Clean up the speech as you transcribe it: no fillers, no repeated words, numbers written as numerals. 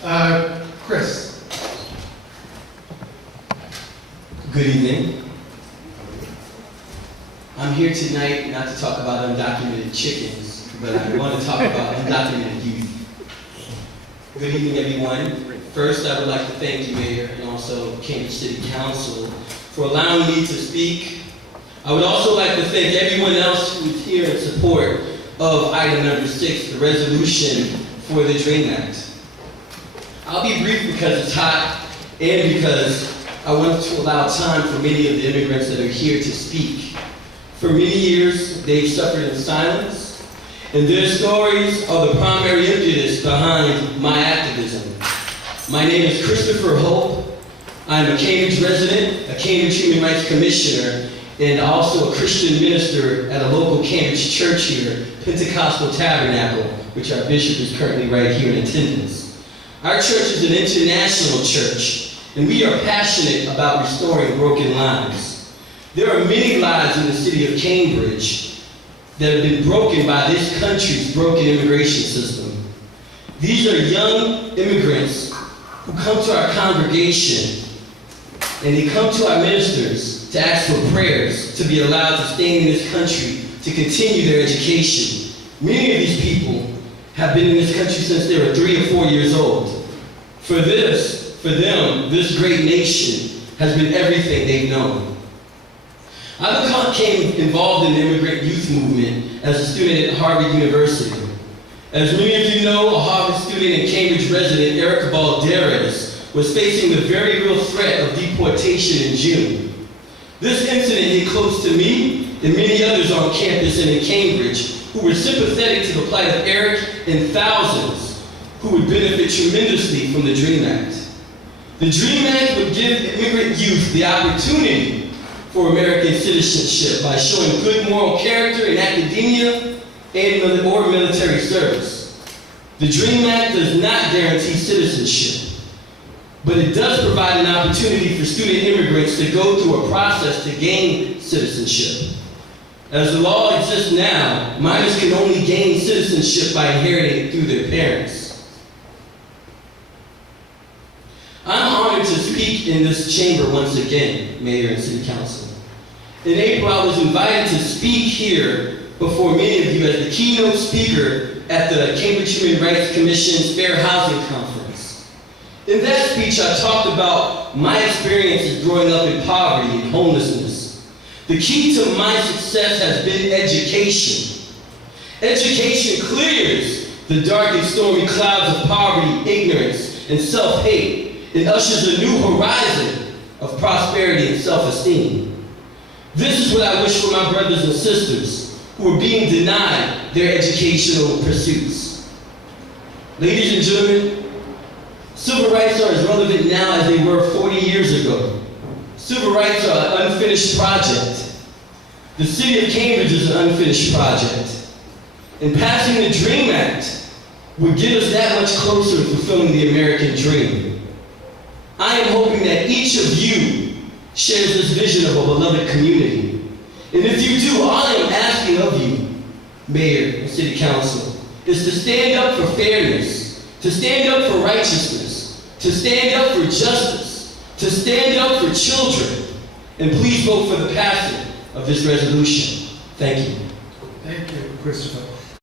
Chris. Good evening. I'm here tonight not to talk about undocumented chickens, but I want to talk about undocumented youth. Good evening, everyone. First, I would like to thank you, Mayor, and also Cambridge City Council for allowing me to speak. I would also like to thank everyone else who is here in support of item number 6, the resolution for the DREAM Act. I'll be brief because it's hot and because I want to allow time for many of the immigrants that are here to speak. For many years, they've suffered in silence, and their stories are the primary impetus behind my activism. My name is Christopher Hope. I'm a Cambridge resident, a Cambridge Human Rights Commissioner, and also a Christian minister at a local Cambridge church here, Pentecostal Tabernacle, which our bishop is currently right here in attendance. Our church is an international church, and we are passionate about restoring broken lives. There are many lives in the city of Cambridge that have been broken by this country's broken immigration system. These are young immigrants who come to our congregation, and they come to our ministers to ask for prayers to be allowed to stay in this country to continue their education. Many of these people have been in this country since they were 3 or 4 years old. For them, this great nation has been everything they've known. I became involved in the immigrant youth movement as a student at Harvard University. As many of you know, a Harvard student and Cambridge resident, Eric Balderas, was facing the very real threat of deportation in June. This incident hit close to me and many others on campus and in Cambridge who were sympathetic to the plight of Eric and thousands who would benefit tremendously from the DREAM Act. The DREAM Act would give immigrant youth the opportunity for American citizenship by showing good moral character in academia or military service. The DREAM Act does not guarantee citizenship, but it does provide an opportunity for student immigrants to go through a process to gain citizenship. As the law exists now, minors can only gain citizenship by inheriting it through their parents. I'm honored to speak in this chamber once again, Mayor and City Council. In April, I was invited to speak here before many of you as the keynote speaker at the Cambridge Human Rights Commission's Fair Housing Conference. In that speech, I talked about my experiences growing up in poverty and homelessness. The key to my success has been education. Education clears the dark and stormy clouds of poverty, ignorance, and self-hate, and ushers a new horizon of prosperity and self-esteem. This is what I wish for my brothers and sisters who are being denied their educational pursuits. Ladies and gentlemen, civil rights are as relevant now as they were 40 years ago. Civil rights are an unfinished project. The city of Cambridge is an unfinished project. And passing the DREAM Act would get us that much closer to fulfilling the American dream. I am hoping that each of you shares this vision of a beloved community. And if you do, all I am asking of you, Mayor and City Council, is to stand up for fairness, to stand up for righteousness, to stand up for justice, to stand up for children, and please vote for the passing of this resolution. Thank you. Thank you, Christopher.